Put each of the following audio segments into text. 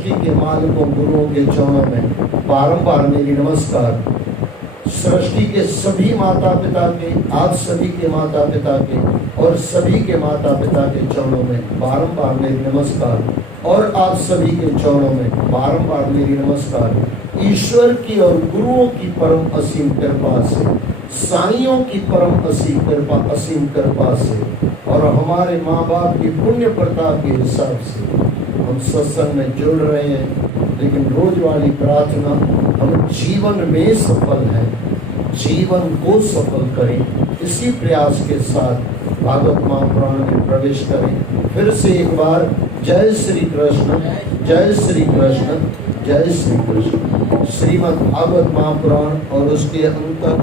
सृष्टि के मालिकों गुरुओं के चरणों में बारंबार मेरी नमस्कार। सृष्टि के सभी माता पिता के, आप सभी के माता पिता के और सभी के माता पिता के चरणों में बारंबार मेरी नमस्कार। और आप सभी के चरणों में बारंबार मेरी नमस्कार। ईश्वर की और गुरुओं की परम असीम कृपा से, साइयों की परम असीम कृपा से और हमारे माँ बाप की पुण्य प्रताप के हिसाब से हम सत्संग में जुड़ रहे हैं। लेकिन रोज वाली प्रार्थना, हम जीवन में सफल हैं, जीवन को सफल करें, इसी प्रयास के साथ भागवत महापुराण में प्रवेश करें। फिर से एक बार जय श्री कृष्ण, जय श्री कृष्ण, जय श्री कृष्ण। श्रीमद् भागवत महापुराण और उसके अंतर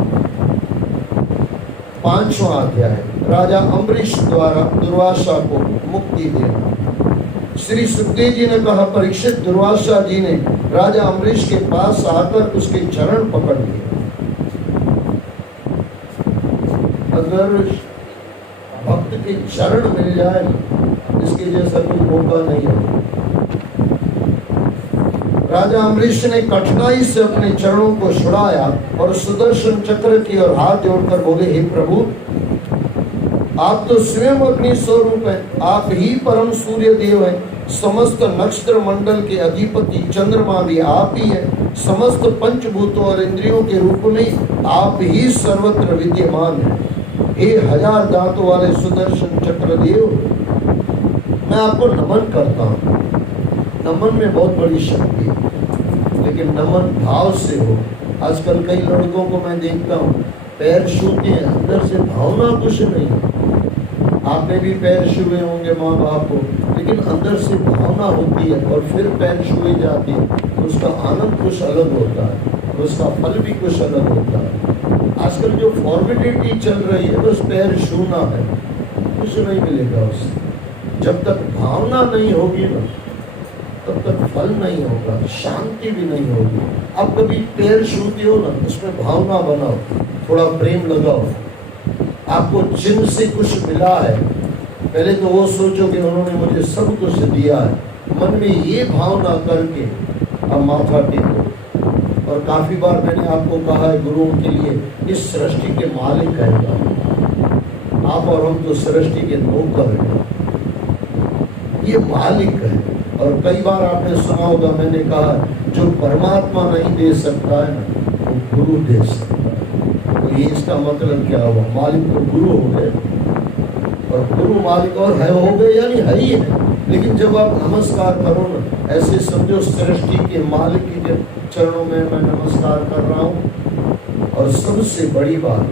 5वां अध्याय, राजा अम्बरीश द्वारा दुर्वासा को मुक्ति देना। श्री सुखदेव जी ने कहा, परीक्षित, दुर्वासा जी ने राजा अम्बरीश के पास आकर उसके चरण पकड़ लिए। अगर भक्त के चरण मिल जाए इसके जैसा कोई मौका नहीं है। राजा अम्बरीश ने कठिनाई से अपने चरणों को छुड़ाया और सुदर्शन चक्र की ओर हाथ जोड़कर बोले, हे प्रभु, आप तो स्वयं अग्नि स्वरूप हैं, आप ही परम सूर्य देव हैं, समस्त नक्षत्र मंडल के अधिपति चंद्रमा भी आप ही हैं, समस्त पंचभूतों और इंद्रियों के रूप में आप ही सर्वत्र विद्यमान हैं। हे हजार दांतों वाले सुदर्शन चक्र देव, मैं आपको नमन करता हूँ। नमन में बहुत बड़ी शक्ति है, लेकिन नमन भाव से हो। आजकल कई लड़कों को मैं देखता हूँ, पैर छूते हैं, अंदर से भावना कुछ नहीं। आपने भी पैर छुए होंगे माँ बाप को, लेकिन अंदर से भावना होती है और फिर पैर छुए जाते हैं, तो उसका आनंद कुछ अलग होता है और उसका फल भी कुछ अलग होता है। आजकल जो फॉर्मेलिटी चल रही है, बस पैर छूना है, कुछ नहीं मिलेगा उससे। जब तक भावना नहीं होगी ना, तब तक फल नहीं होगा, शांति भी नहीं होगी। आप कभी पैर छूते हो ना, उसमें भावना बनाओ, थोड़ा प्रेम लगाओ। आपको जिनसे कुछ मिला है, पहले तो वो सोचो कि उन्होंने मुझे सब कुछ दिया है, मन में ये भावना करके अब माथा टेको। और काफी बार मैंने आपको कहा है, गुरुओं के लिए इस सृष्टि के मालिक है आप, और हम तो सृष्टि के नौकर हैं, ये मालिक है। और कई बार आपने सुना होगा, मैंने कहा, जो परमात्मा नहीं दे सकता है ना, वो गुरु दे सकता है। तो ये इसका मतलब क्या हुआ, मालिक तो गुरु हो गए और गुरु मालिक और है हो गए, यानी है ही है। लेकिन जब आप नमस्कार करो ना, ऐसे समझो सृष्टि के मालिक के चरणों में मैं नमस्कार कर रहा हूँ। और सबसे बड़ी बात,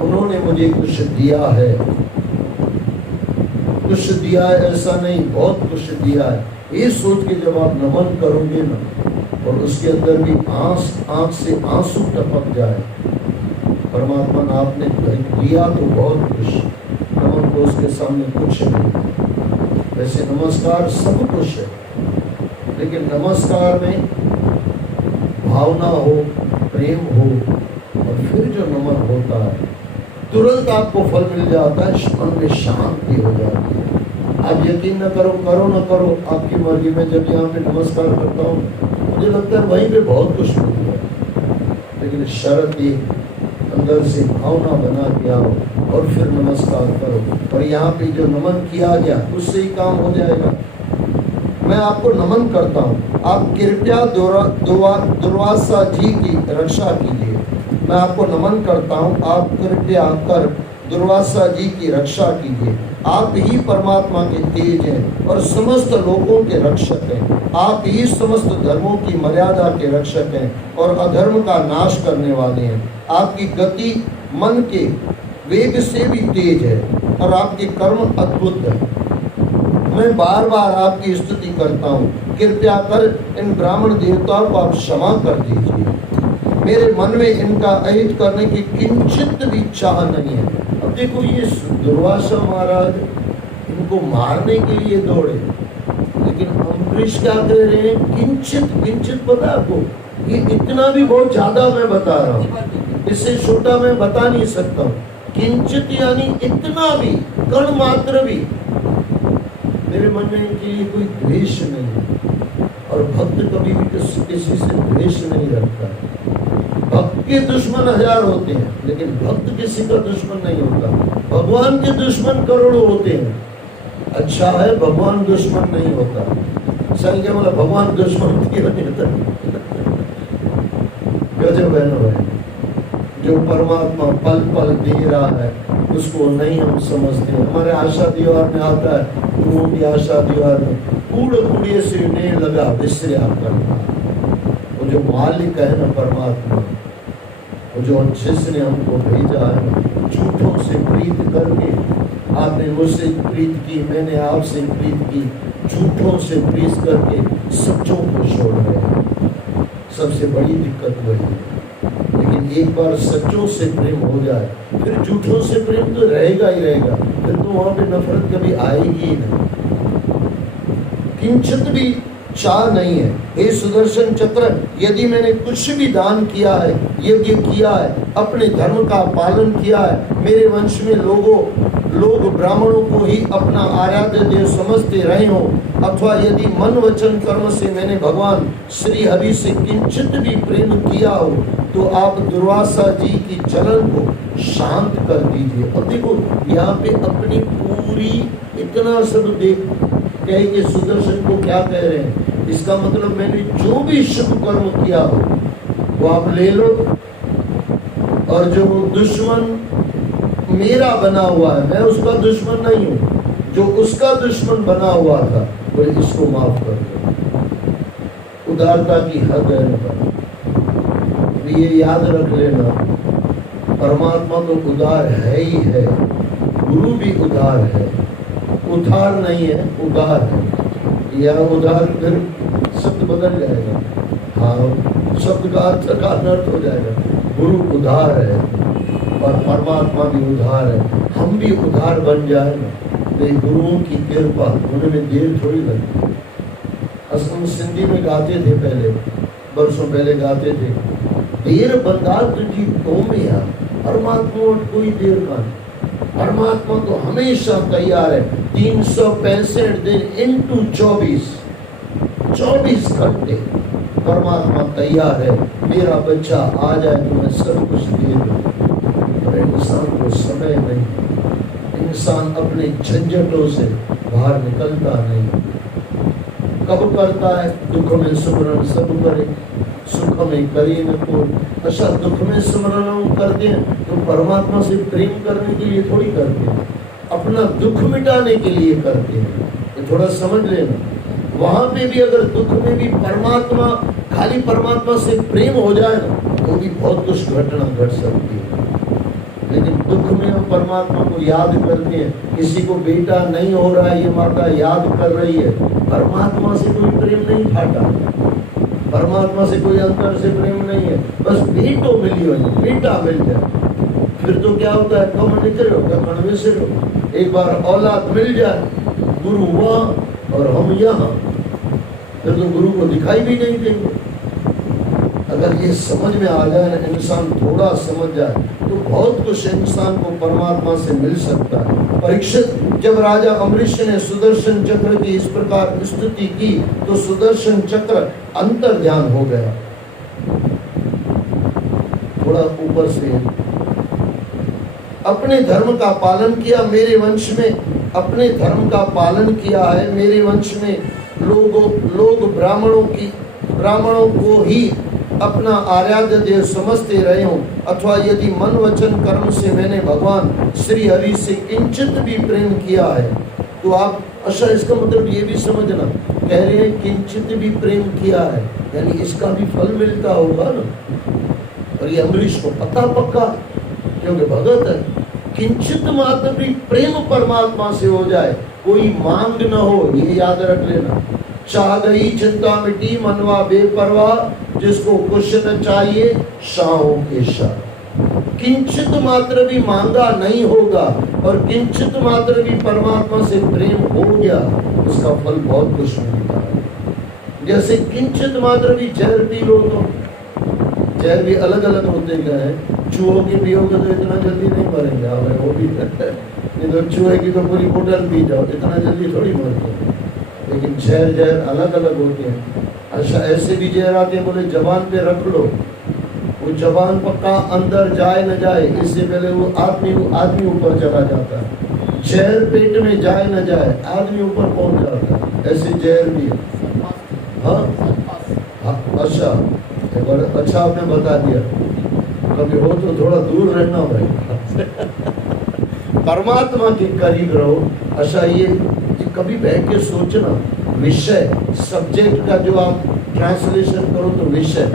उन्होंने मुझे कुछ दिया है, कुछ दिया है ऐसा नहीं, बहुत कुछ दिया है। ये सोच के जब आप नमन करोगे ना, और उसके अंदर भी आंख से आंसू टपक जाए, परमात्मा ने आपने दिया तो बहुत कुछ, नमन को उसके सामने कुछ नहीं। वैसे नमस्कार सब कुछ है, लेकिन नमस्कार में भावना हो, प्रेम हो, और फिर जो नमन होता है तुरंत आपको फल मिल जाता है, मन में शांति हो जाती है। आप यकीन न करो, करो न करो, आपकी मर्जी में जब यहाँ पे नमस्कार करता हूँ, मुझे लगता है वहीं पे बहुत कुछ मिल गया। लेकिन शर्त ये, अंदर से भावना बना के आओ और फिर नमस्कार करो। और यहाँ पे जो नमन किया गया उससे ही काम हो जाएगा। मैं आपको नमन करता हूँ, आप कृपया दुर्वासा जी की रक्षा कीजिए। मैं आपको नमन करता हूँ, आप कृपया कर दुर्वासा जी की रक्षा कीजिए। आप ही परमात्मा के तेज हैं और समस्त लोगों के रक्षक हैं। आप ही समस्त धर्मों की मर्यादा के रक्षक हैं और अधर्म का नाश करने वाले हैं। आपकी गति मन के वेग से भी तेज है और आपके कर्म अद्भुत हैं। मैं बार बार आपकी स्तुति करता हूँ, कृपया कर इन ब्राह्मण देवताओं को आप क्षमा कर दीजिए। मेरे मन में इनका अहित करने की किंचित भी चाह नहीं है। अब देखो, ये दुर्वासा महाराज इनको मारने के लिए दौड़े, लेकिन अम्बरीश क्या कह रहे हैं, किंचित पता है आपको, ये इतना भी बहुत ज्यादा मैं बता रहा हूँ, इससे छोटा मैं बता नहीं सकता हूँ। किंचित यानी इतना भी, कण मात्र भी। मेरे मन में इनके लिए कोई द्वेष नहीं है, और भक्त कभी भी किसी से द्वेष नहीं रखता। भक्त के दुश्मन हजार होते हैं, लेकिन भक्त किसी का दुश्मन नहीं होता। भगवान के दुश्मन करोड़ों होते हैं, अच्छा है भगवान दुश्मन नहीं होता। सही क्या बोला? भगवान दुश्मन क्यों नहीं होता? गजब है ना भाई। जो परमात्मा पल पल दे रहा है उसको नहीं हम समझते। हमारे आशा दीवार में आता है, गुरुओं की आशा दीवार में कूड़ कूड़िए से ने लगा विश्रिया करना। वो जो मालिक है ना परमात्मा, वो जो अच्छे से ने हमको भेजा है, झूठों से प्रीत करके, आपने मुझसे प्रीत की, मैंने आपसे प्रीत की, झूठों से प्रीत करके सच्चों को छोड़ रहे हैं। सबसे बड़ी दिक्कत वही है। लेकिन एक बार सच्चों से प्रेम हो जाए, फिर झूठों से प्रेम तो रहेगा ही रहेगा, फिर तो वहां पे नफरत कभी आएगी ही नहीं। किंचित भी चाह नहीं है। हे सुदर्शन चक्र, यदि मैंने कुछ भी दान किया है, यज्ञ किया है, अपने धर्म का पालन किया है, मेरे वंश में लोग ब्राह्मणों को ही अपना आराध्य देव समझते रहे हो, अथवा यदि मन वचन कर्म से मैंने भगवान श्री हरि से किंचित भी प्रेम किया हो, तो आप दुर्वासा जी की जलन को शांत कर दीजिए। अब देखो यहाँ पे अपनी पूरी इतना सब देख कह के सुदर्शन को क्या कह रहे हैं, इसका मतलब मैंने जो भी शुभ कर्म किया हो वो आप ले लो, और जो दुश्मन मेरा बना हुआ है, मैं उसका दुश्मन नहीं हूँ, जो उसका दुश्मन बना हुआ था वो इसको माफ कर दो। उदारता की हद है। ये याद रख लेना, परमात्मा तो उदार है ही है, गुरु भी उदार है। उधार नहीं है, उदार है। या उधार फिर शब्द बदल जाएगा, हाँ शब्द का अर्थ हो जाएगा। गुरु उधार है और परमात्मा भी उधार है। हम भी उधार बन जाए ना, तो गुरुओं की कृपा होने में देर थोड़ी लगती। असम सिंधी में गाते थे पहले, वर्षों पहले गाते थे, देर बंदा तुझी तो में यार, परमात्मा कोई देर का, परमात्मा तो हमेशा तैयार है। 365 दिन इंटू 24 घंटे परमात्मा तैयार है। मेरा बच्चा आ जाए तो मैं सब कुछ दे दूं। पर इंसान को समय नहीं, इंसान अपने झंझटों से बाहर निकलता नहीं। कब करता है? दुख में सुमरन सब करे, सुख में करी न को। अच्छा, दुख में सुमरन हम करते हैं तो परमात्मा से प्रेम करने के लिए थोड़ी करते हैं, अपना दुख मिटाने के लिए करते हैं। ये थोड़ा समझ लेना। वहां पे भी अगर दुख में भी परमात्मा, खाली परमात्मा से प्रेम हो जाए ना, तो भी बहुत कुछ घटना घट सकती है। लेकिन दुख में हम परमात्मा को याद करते हैं। किसी को बेटा नहीं हो रहा है, ये माता याद कर रही है, परमात्मा से कोई प्रेम नहीं फाटा, परमात्मा से कोई अंतर से प्रेम नहीं है। बस बेटो मिली हो, बेटा मिल जाए, फिर तो क्या होता है, कम निकले हो, कम से हो। एक बार औलाद मिल जाए, गुरु वहाँ और हम यहाँ, फिर तो गुरु को दिखाई भी नहीं देंगे। अगर ये समझ में आ जाए ना, इंसान थोड़ा समझ जाए, तो बहुत कुछ इंसान को परमात्मा से मिल सकता है। परीक्षित, जब राजा अमरीश ने सुदर्शन चक्र की इस प्रकार स्तुति की, तो सुदर्शन चक्र अंतर ध्यान हो गया। थोड़ा ऊपर से, अपने धर्म का पालन किया मेरे वंश में, अपने धर्म का पालन किया है मेरे वंश में। लोग ब्राह्मणों को ही अपना आराध्य देव समझते रहे हो, अथवा यदि मन वचन कर्म से मैंने भगवान श्री हरि से किंचित भी प्रेम किया है, तो आप, अच्छा इसका मतलब ये भी समझना, कह रहे हैं किंचित भी प्रेम किया है, यानी इसका भी फल मिलता होगा ना। और ये अमरीश को पता पक्का, क्योंकि भगत है। किंचित मात्र भी प्रेम परमात्मा से हो जाए, कोई मांग न हो, ये याद रख लेना। चाह गई चिंता मिटी, मनवा बेपरवाह, जिसको कुछ न चाहिए शाहों के शाह। किंचित मात्र भी मांगा नहीं होगा, और किंचित मात्र भी परमात्मा से प्रेम हो गया, उसका फल बहुत कुछ मिलता है। जैसे किंचित मात्र भी जहर पी लो, तो जहर भी अलग अलग होते गए। चूहों की पियोगे तो इतना जल्दी नहीं मरेंगे, वो भी नहीं तो चूहे की तो पूरी बोतल पी जाओ, इतना जल्दी थोड़ी मरते। लेकिन जहर अलग अलग होते हैं। अच्छा, ऐसे भी जहर आते हैं, बोले जबान पे रख लो, वो जबान पक्का अंदर जाए न जाए इससे पहले वो आदमी ऊपर चला जाता है। जहर पेट में जाए न जाए आदमी ऊपर पहुंच जाता है, ऐसे जहर भी है। हाँ, अच्छा, अच्छा आपने बता दिया, कभी हो तो थोड़ा दूर रहना भाई। परमात्मा के करीब रहो। अच्छा, ये कभी बैठ के सोचना, विषय सब्जेक्ट का जो आप ट्रांसलेशन करो तो विषय,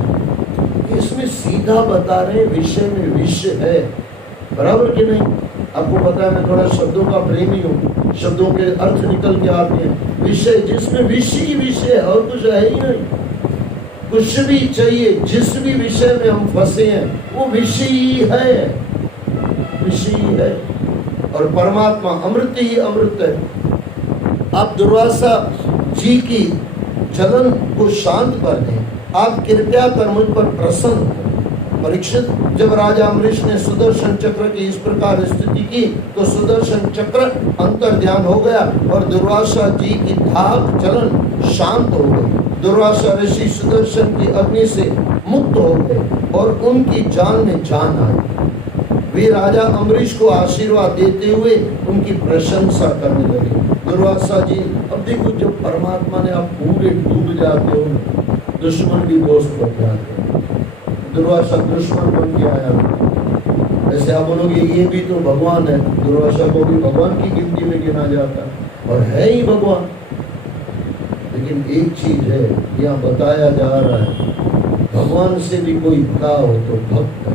इसमें सीधा बता रहे विषय में विषय है, बराबर कि नहीं? आपको पता है मैं थोड़ा शब्दों का प्रेमी हूँ, शब्दों के अर्थ निकल के आते हैं। विषय, जिसमें विषय ही विषय है और कुछ है ही नहीं। कुछ भी चाहिए, जिस भी विषय में हम फंसे हैं वो विषय ही है, विषय ही है। और परमात्मा अमृत ही अमृत है। आप दुर्वासा जी की जलन को शांत कर दें, आप कृपया कर मुझ पर प्रसन्न हो। परीक्षित, जब राजा अम्बरीश ने सुदर्शन चक्र की इस प्रकार स्थिति की तो सुदर्शन चक्र अंतर ध्यान हो गया और दुर्वासा जी की धाक जलन शांत हो गई। दुर्वासा ऋषि सुदर्शन की अग्नि से मुक्त हो गए और उनकी जान में जान आई। वे राजा अम्बरीश को आशीर्वाद देते हुए उनकी प्रशंसा करने लगे। दुर्वासा जी, अब देखो जब परमात्मा ने आप पूरे डूब जाते हो, दुश्मन भी दोस्त बन जाते हैं। दुर्वासा दुश्मन बन के आया। ऐसे आप बोलोगे ये भी तो भगवान है, दुर्वासा को भी भगवान की गिनती में गिना जाता और है ही भगवान। लेकिन एक चीज है, यहाँ बताया जा रहा है, भगवान से भी कोई भला हो तो भक्त है।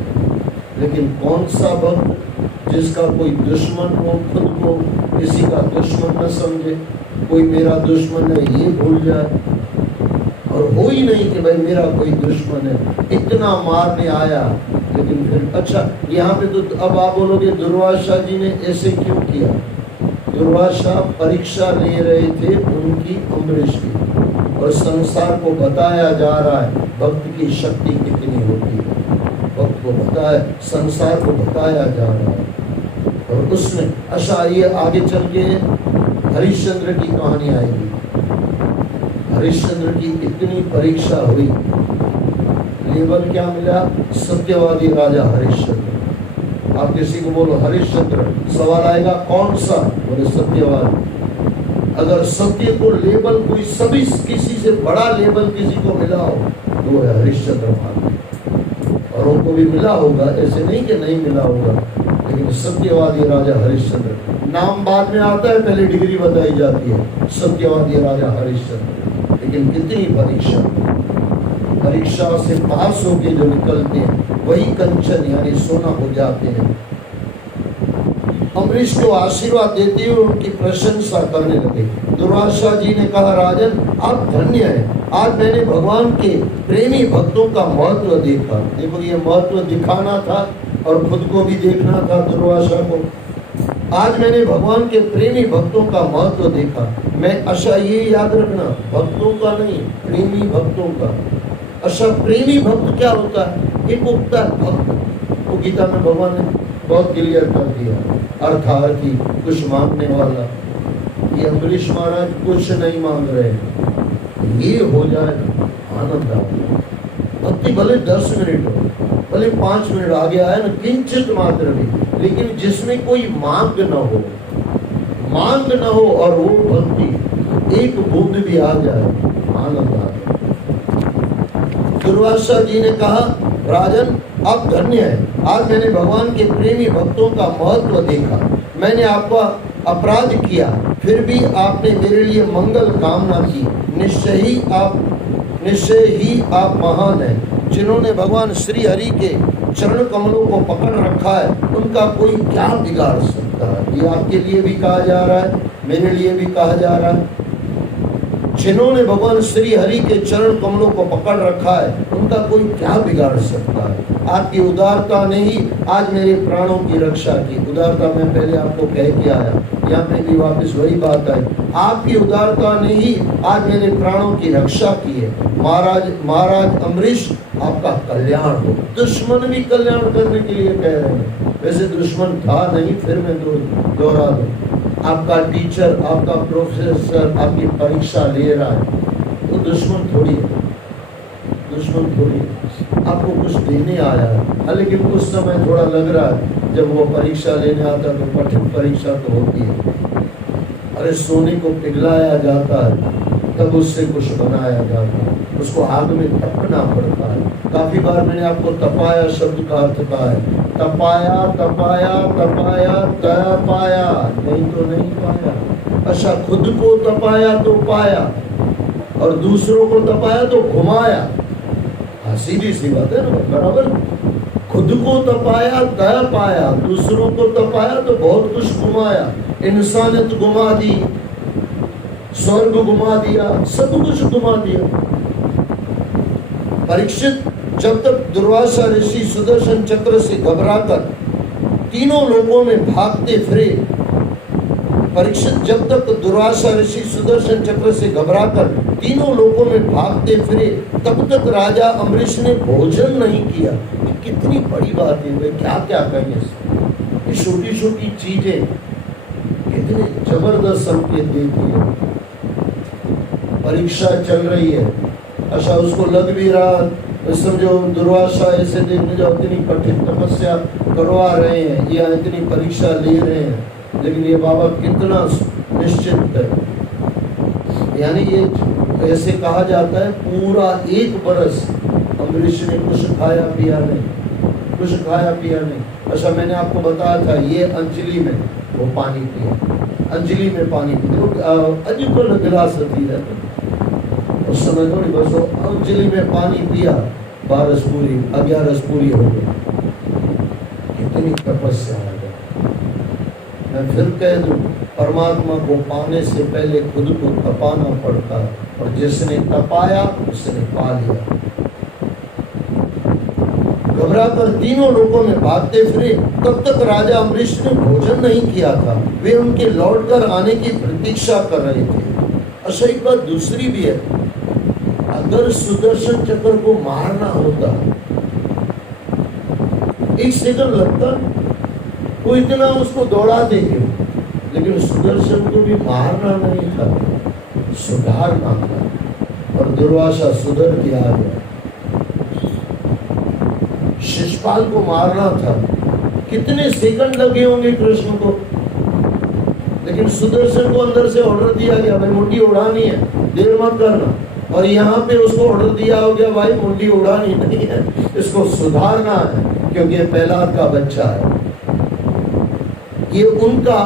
लेकिन कौन सा भक्त? जिसका कोई दुश्मन हो, खुद को किसी का दुश्मन न समझे, कोई मेरा दुश्मन है ये भूल जाए, और हो ही नहीं कि भाई मेरा कोई दुश्मन है, इतना मारने आया। लेकिन फिर अच्छा, यहाँ पे तो अब आप बोलोगे दुर्वासा जी ने ऐसे क्यों किया? दुर्वासा परीक्षा ले रहे थे उनकी अम्बरीश की, और संसार को बताया जा रहा है भक्त की शक्ति कितनी होती है। भक्त को बताया, संसार को बताया जा रहा है। और उसमें अच्छा, ये आगे चल के हरिश्चंद्र की कहानी आएगी। हरिश्चंद्र की इतनी परीक्षा हुई, लेबल क्या मिला? सत्यवादी राजा हरिश्चंद्र। आप किसी को बोलो हरिश्चंद्र, सवाल आएगा कौन सा? बोले सत्यवादी। अगर सत्य को लेबल कोई सभी किसी से बड़ा लेबल किसी को मिला हो तो वो है हरिश्चंद्र महाराज। और उनको भी मिला होगा, ऐसे नहीं कि नहीं मिला होगा, लेकिन सत्यवादी राजा हरिश्चंद्र नाम बाद में आता है, पहले डिग्री बताई जाती है सत्यवादी राजा हरिश्चंद्र। लेकिन कितनी परीक्षा से पास होके जो निकलते हैं वही कंचन यानी सोना हो जाते हैं। अम्बरीश को आशीर्वाद देते हुए उनकी प्रशंसा करने लगे। दुर्वासा जी ने कहा, राजन आप धन्य हैं, आज मैंने भगवान के प्रेमी भक्तों का महत्व देखा। देखो ये महत्व दिखाना था और खुद को भी देखना था दुर्वासा को। आज मैंने भगवान के प्रेमी भक्तों का महत्व देखा। मैं अच्छा, ये याद रखना, भक्तों का नहीं, प्रेमी भक्तों का। अच्छा, प्रेमी भक्त क्या होता है? एक होता है भक्त, वो गीता में भगवान ने बहुत क्लियर कर दिया, अर्थार्थी, कुछ मांगने वाला। ये अम्बरीश महाराज कुछ नहीं मांग रहे, ये हो जाए आनंद आ। भक्ति भले 10 मिनट हो, भले 5 मिनट आगे आए न, किंचित मात्र भी, लेकिन जिसमें कोई मांग न हो, मांग न हो और वो भक्ति एक बूंद भी आ जाए, आनंद आ जाए। दुर्वासा जी ने कहा, राजन आप धन्य हैं, आज मैंने भगवान के प्रेमी भक्तों का महत्व देखा। मैंने आपका अपराध किया, फिर भी आपने मेरे लिए मंगल कामना की। निश्चय ही आप महान हैं। जिन्होंने भगवान श्री हरि के चरण कमलों को पकड़ रखा है, उनका कोई क्या बिगाड़ सकता है? ये आपके लिए भी कहा जा रहा है, मेरे लिए भी कहा जा रहा है। जिन्होंने भगवान श्री हरि के चरण कमलों को पकड़ रखा है, उनका कोई क्या बिगाड़ सकता है? आपकी उदारता ने ही आज मेरे प्राणों की रक्षा की। उदारता मैं पहले आपको कह के आया, यहाँ पे भी वापस वही बात आई। आपकी उदारता ने ही आज मेरे प्राणों की रक्षा की है। महाराज अम्बरीश, आपका कल्याण हो। दुश्मन भी कल्याण करने के लिए कह रहे हैं, वैसे दुश्मन था नहीं, फिर मैं दोहरा दूं। आपका टीचर, आपका प्रोफेसर आपकी परीक्षा ले रहा है, तो दुश्मन थोड़ी है, दुश्मन थोड़ी है, आपको कुछ देने आया है। हालांकि उस समय थोड़ा लग रहा है, जब वो परीक्षा लेने आता तो कठिन परीक्षा तो होती है। अरे सोने को पिघलाया जाता है, तब उससे कुछ बनाया जाता है, उसको आग में तपना पड़ता है। काफी बार मैंने आपको तपाया शब्द का अर्थ कहा है, तपाया तपाया तपाया तपाया, नहीं तो नहीं पाया। अच्छा, खुद को तपाया तो पाया, और दूसरों को तपाया तो घुमाया। हाँ, सीधी सी बात है ना, बराबर। खुद को तपाया तय पाया, दूसरों को तपाया तो बहुत कुछ घुमाया। इंसानियत घुमा दी, स्वर्ग घुमा दिया, सब कुछ घुमा दिया। परीक्षित जब तक दुर्वासा ऋषि सुदर्शन चक्र से घबराकर तीनों लोकों में भागते फिरे, परीक्षित जब तक दुर्वासा ऋषि सुदर्शन चक्र से घबराकर तीनों लोकों में भागते फिरे, तब तक राजा अम्बरीश ने भोजन नहीं किया। कितनी बड़ी बात है भाई, क्या क्या कहें। ये छोटी छोटी चीजें कितने जबरदस्त संकेत देती है। परीक्षा चल रही है, अच्छा उसको लग भी रहा, तो समझो दुर्वासा ऐसे देखने जाओ, इतनी कठिन तपस्या करवा रहे हैं या इतनी परीक्षा ले रहे हैं, लेकिन ये बाबा कितना निश्चित है। यानी ये ऐसे कहा जाता है पूरा 1 बरस अम्बरीश ने कुछ खाया पिया नहीं, कुछ खाया पिया नहीं। अच्छा, मैंने आपको बताया था ये अंजलि में वो पानी पिया, अंजलि में पानी पिया, अजूबा गिलास होती है उस समय थोड़ी, बस अंजलि में पानी पिया, 12 रस पूरी 11 रस पूरी हो गई। कितनी तपस्या है। मैं फिर कह दूं, परमात्मा को पाने से पहले खुद को तपाना पड़ता है, और जिसने तपाया उसने पा लिया। घबराकर तीनों लोगों में भागते फिरे, तब तक राजा अम्बरीश ने भोजन नहीं किया था। वे उनके लौटकर आने की प्रतीक्षा कर रहे थे। अच्छा, एक बात दूसरी भी है, अगर सुदर्शन चक्र को मारना होता 1 सेकंड लगता, वो इतना उसको दौड़ा देंगे, लेकिन सुदर्शन को भी मारना नहीं था, सुधारना था, और दुर्वासा सुधर के आ गया। शिशुपाल को मारना था, कितने सेकंड लगे होंगे कृष्ण को, लेकिन सुदर्शन को अंदर से ऑर्डर दिया गया, भाई मुंडी उड़ानी है, देर मत करना। और यहाँ पे उसको ऑर्डर दिया हो गया, भाई मुंडी उड़ानी नहीं है, इसको सुधारना है, क्योंकि ये प्रहलाद का बच्चा है, ये उनका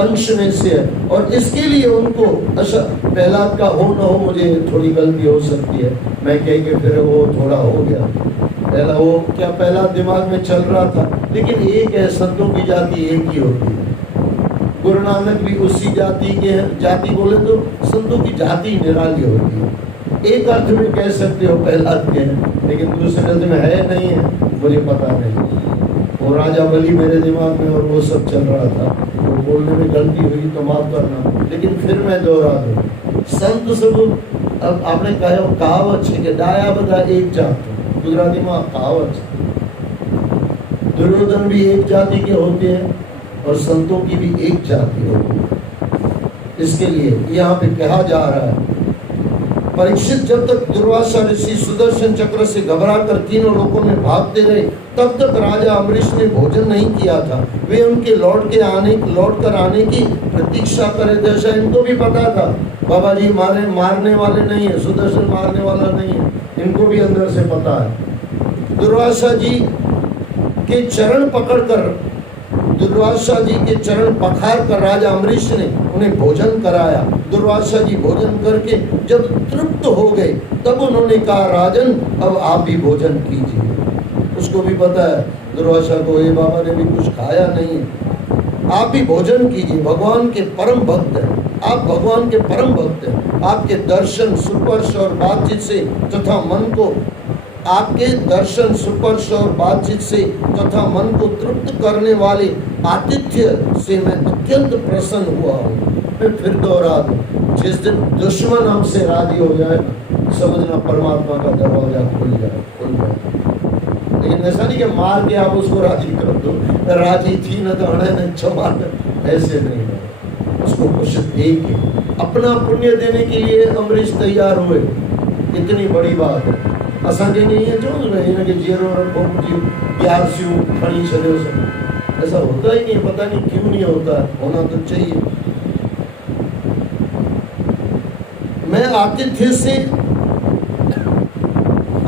अंश में से है, और इसके लिए उनको, अच्छा प्रहलाद का हो ना हो, मुझे थोड़ी गलती हो सकती है, मैं कह के फिर वो थोड़ा हो गया, पहला वो क्या प्रहलाद दिमाग में चल रहा था, लेकिन एक है, संतों की जाति एक ही होती है। गुरु नानक भी उसी जाति के हैं, जाति बोले तो संतों की जाति निराली होती है। एक अर्थ में कह सकते हो प्रहलाद के हैं, लेकिन दूसरे अर्थ में है नहीं है, मुझे पता नहीं। वो राजा बलि मेरे दिमाग में और वो सब चल रहा था, वो बोलने में गलती हुई तो माफ करना, लेकिन फिर मैं दोहरा दूं, संत सब अब आपने कहा कहावत है कि डाया बधा एक जात, गुजराती में कहावत, दुर्योधन भी एक जाति के होते हैं और संतों की भी एक जाति होती है। इसके लिए यहाँ पे कहा जा रहा है, परीक्षित जब तक दुर्वासा ऋषि सुदर्शन चक्र से घबराकर तीनों लोकों में भागते रहे, तब तक राजा अम्बरीश ने भोजन नहीं किया था। वे उनके लौट कर आने की प्रतीक्षा कर रहे थे। इनको भी पता था बाबा जी मारने वाले नहीं है, सुदर्शन मारने वाला नहीं है, इनको भी अंदर से पता है। दुर्वासा जी के चरण पखार कर राजा अम्बरीश ने उन्हें भोजन कराया। दुर्वासा जी भोजन करके जब तृप्त हो गए, तब उन्होंने कहा, राजन अब आप भी भोजन कीजिए। उसको भी पता है दुर्वासा को, ये बाबा ने भी कुछ खाया नहीं है, आप भी भोजन कीजिए, भगवान के परम भक्त हैं, आप भगवान के परम भक्त हैं। आपके दर्शन सुपर्श और बातचीत से तथा मन को को तृप्त करने वाले आतिथ्य से मैं अत्यंत प्रसन्न हुआ हूँ। मैं फिर दोहरा दूं, जिस दिन दुश्मन हमसे राजी हो जाए, समझना परमात्मा का दरवाजा खुल जाए। लेकिन ऐसा नहीं कि मार के आप उसको राजी कर दो, राजी थी न तो अड़े न चमार, ऐसे नहीं है। उसको कुछ दे के अपना पुण्य देने के लिए अमरीश तैयार हुए। इतनी बड़ी बात है। असांखे नहीं है जो हिनखे जीरो रखो जी प्यार से खड़ी छो सब, ऐसा होता ही नहीं, पता नहीं क्यों नहीं होता, होना तो चाहिए। मैं आतिथ्य से,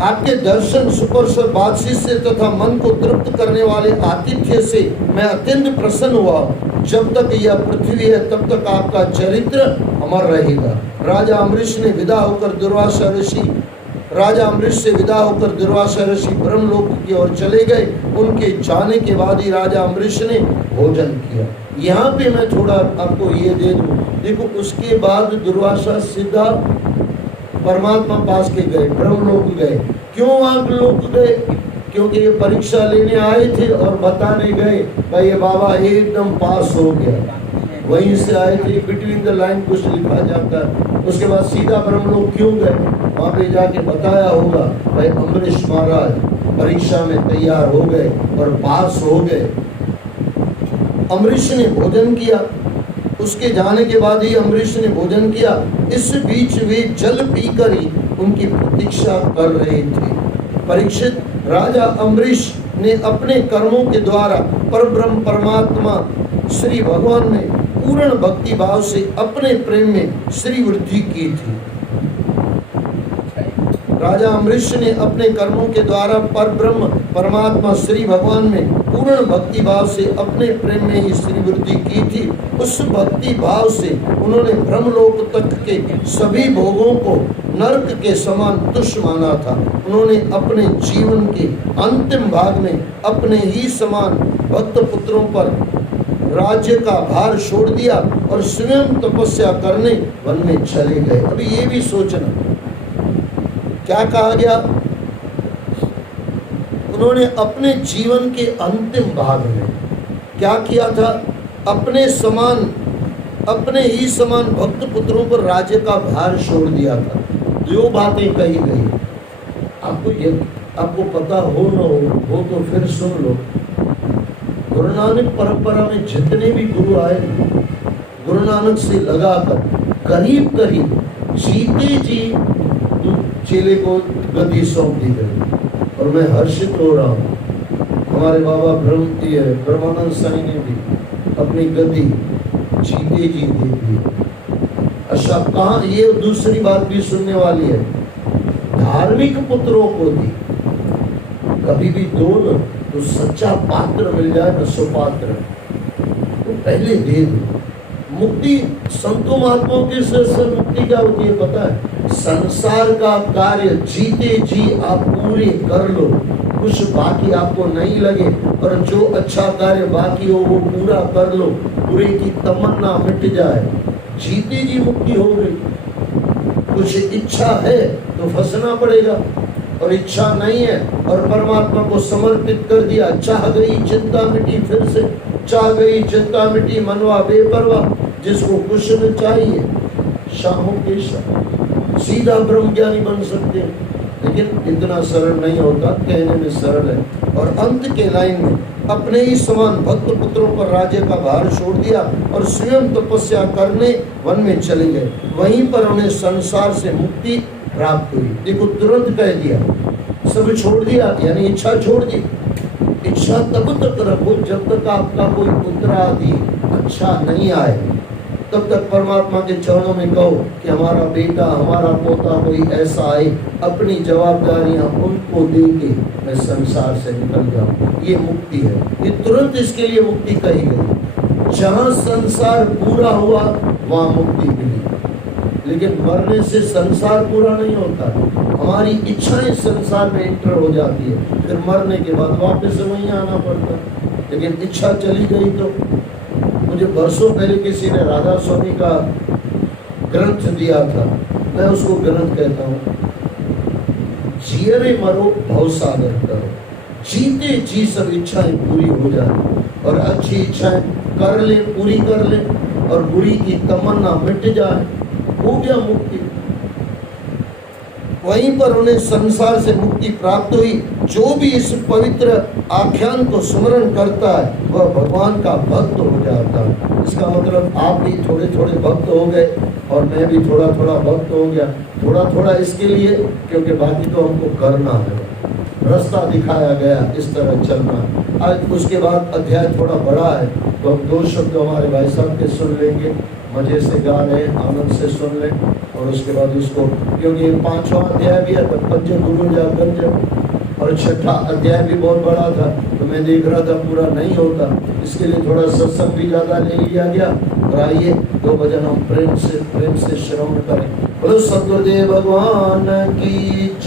आपके दर्शन, सुपर्श और बातचीत से तथा मन को तृप्त करने वाले आतिथ्य से मैं अत्यंत प्रसन्न हुआ। जब तक यह पृथ्वी है तब तक आपका चरित्र अमर रहेगा। राजा अम्बरीश से विदा होकर दुर्वासा ऋषि ब्रह्मलोक की ओर चले गए। उनके जाने के बाद ही राजा अम्बरीश ने भोजन किया। यहाँ पे मैं थोड़ा आपको ये दे दूं, देखो उसके बाद दुर्वासा सीधा परमात्मा पास के गए, ब्रह्मलोक गए। क्यों आप लोग गए? क्योंकि ये परीक्षा लेने आए थे और बताने गए भाई ये बाबा एकदम पास हो गया, वहीं से आए थे। बिटवीन द लाइन कुछ लिखा जाता है। उसके बाद सीधा ब्रह्मलोक क्यों गए? वहां पे जाके बताया होगा भाई अम्बरीश महाराज परीक्षा में तैयार हो गए और पास हो गए। अम्बरीश ने भोजन किया। उसके जाने के बाद ही अम्बरीश ने भोजन किया। इस बीच वे जल पीकर ही उनकी प्रतीक्षा कर रहे थे। परीक्षित, राजा अम्बरीश ने अपने कर्मों के द्वारा परब्रह्म परमात्मा श्री भगवान में पूर्ण भक्ति भाव से अपने प्रेम में श्री वृद्धि की थी। राजा अम्बरीश ने अपने कर्मों के द्वारा परब्रह्म परमात्मा श्री भगवान में पूर्ण भक्ति भाव से अपने प्रेम में ही श्री वृद्धि की थी। उस भक्ति भाव से उन्होंने ब्रह्मलोक तक के सभी भोगों को नरक के समान तुच्छ माना था। उन्होंने अपने जीवन के अंतिम भाग में अपने ही समान भक्त पुत्रों पर राज्य का भार छोड़ दिया और स्वयं तपस्या करने वन में चले गए। अभी ये भी सोचना क्या कहा गया, उन्होंने अपने जीवन के अंतिम भाग में क्या किया था? अपने ही समान भक्त पुत्रों पर राज्य का भार छोड़ दिया था। दो बातें कही गई। आपको पता हो न हो तो फिर सुन लो। गुरु नानक परंपरा में जितने भी गुरु आए, गुरु नानक से लगाकर करीब जीते जी चेले को गद्दी सौंप दी गई। और मैं हर्षित हो रहा हूँ, हमारे बाबा ब्रह्मानंद साईं ने भी अपनी गद्दी जीते जी दे दी। अच्छा, कहाँ ये दूसरी बात भी सुनने वाली है, धार्मिक पुत्रों को दी। कभी भी दो न तो सच्चा पात्र मिल जाए न सुपात्र, तो पहले दे दो। मुक्ति संतों महात्माओं के से मुक्ति क्या होती है पता है? संसार का कार्य जीते जी आप पूरे कर लो, कुछ बाकी आपको नहीं लगे, और जो अच्छा कार्य बाकी हो वो पूरा कर लो, बुरे की तमन्ना मिट जाए, जीते जी मुक्ति हो गई। कुछ इच्छा है तो फंसना पड़ेगा, और इच्छा नहीं है और परमात्मा को समर्पित कर दिया, चाह गई चिंता मिटी, फिर से चाह गई चिंता मिटी, मनवा बेपरवाह, जिसको कुछ न चाहिए शामों के शाम सीधा ब्रह्म ज्ञानी बन सकते हैं। लेकिन इतना सरल नहीं होता, कहने में सरल है। और अंत के लाइन में अपने ही समान भक्त पुत्रों पर राज्य का भार छोड़ दिया और स्वयं तपस्या करने वन में चले गए। वहीं पर उन्हें संसार से मुक्ति प्राप्त हुई। देखो, तुरंत कह दिया, सब छोड़ दिया, यानी इच्छा छोड़ दी। इच्छा तब तक रखो जब तक आपका कोई उत्तराधि अच्छा नहीं आए, तब तक परमात्मा के चरणों में कहो कि हमारा बेटा, हमारा पोता कोई ऐसा आए, अपनी जवाबदारियां उनको दे के मैं संसार से निकल जाऊं। ये मुक्ति है, ये तुरंत इसके लिए मुक्ति कही गई। जहां संसार पूरा हुआ वहां मुक्ति मिली। लेकिन मरने से संसार पूरा नहीं होता, हमारी इच्छाएं संसार में एंटर हो जाती है, फिर मरने के बाद वापस वहीं आना पड़ता है। लेकिन इच्छा चली गई तो, मुझे बरसों पहले किसी ने राधा स्वामी का ग्रंथ दिया था, मैं उसको ग्रंथ कहता हूँ, जियरे मरो भव सागर करो, जीते जी सब इच्छाएं पूरी हो जाए, और अच्छी इच्छाएं कर ले, पूरी कर ले, और बुरी की तमन्ना मिट जाए, हो गया मुक्ति। वहीं पर उन्हें संसार से मुक्ति प्राप्त हुई। जो भी इस पवित्र आख्यान को स्मरण करता है वह भगवान का भक्त हो जाता है। इसका मतलब आप भी थोड़े थोड़े भक्त हो गए और मैं भी थोड़ा थोड़ा भक्त हो गया। थोड़ा थोड़ा इसके लिए क्योंकि बाकी तो हमको करना है, रास्ता दिखाया गया, इस तरह चलना। आज उसके बाद अध्याय थोड़ा बड़ा है तो हम 2 शब्द हमारे भाई साहब के सुन लेंगे। मजे से गा रहे हैं, आनंद से सुन लें और उसके बाद उसको, क्योंकि ये 5वां अध्याय भी है तो पंच गुरु जा गंज, और 6ठा अध्याय भी बहुत बड़ा था तो मैं देख रहा था पूरा नहीं होता, इसके लिए थोड़ा सत्संग भी ज़्यादा ले लिया गया। और आइए 2 भजन हम प्रेम से श्रवण करें। बोलो सद्गुरुदेव भगवान की जय।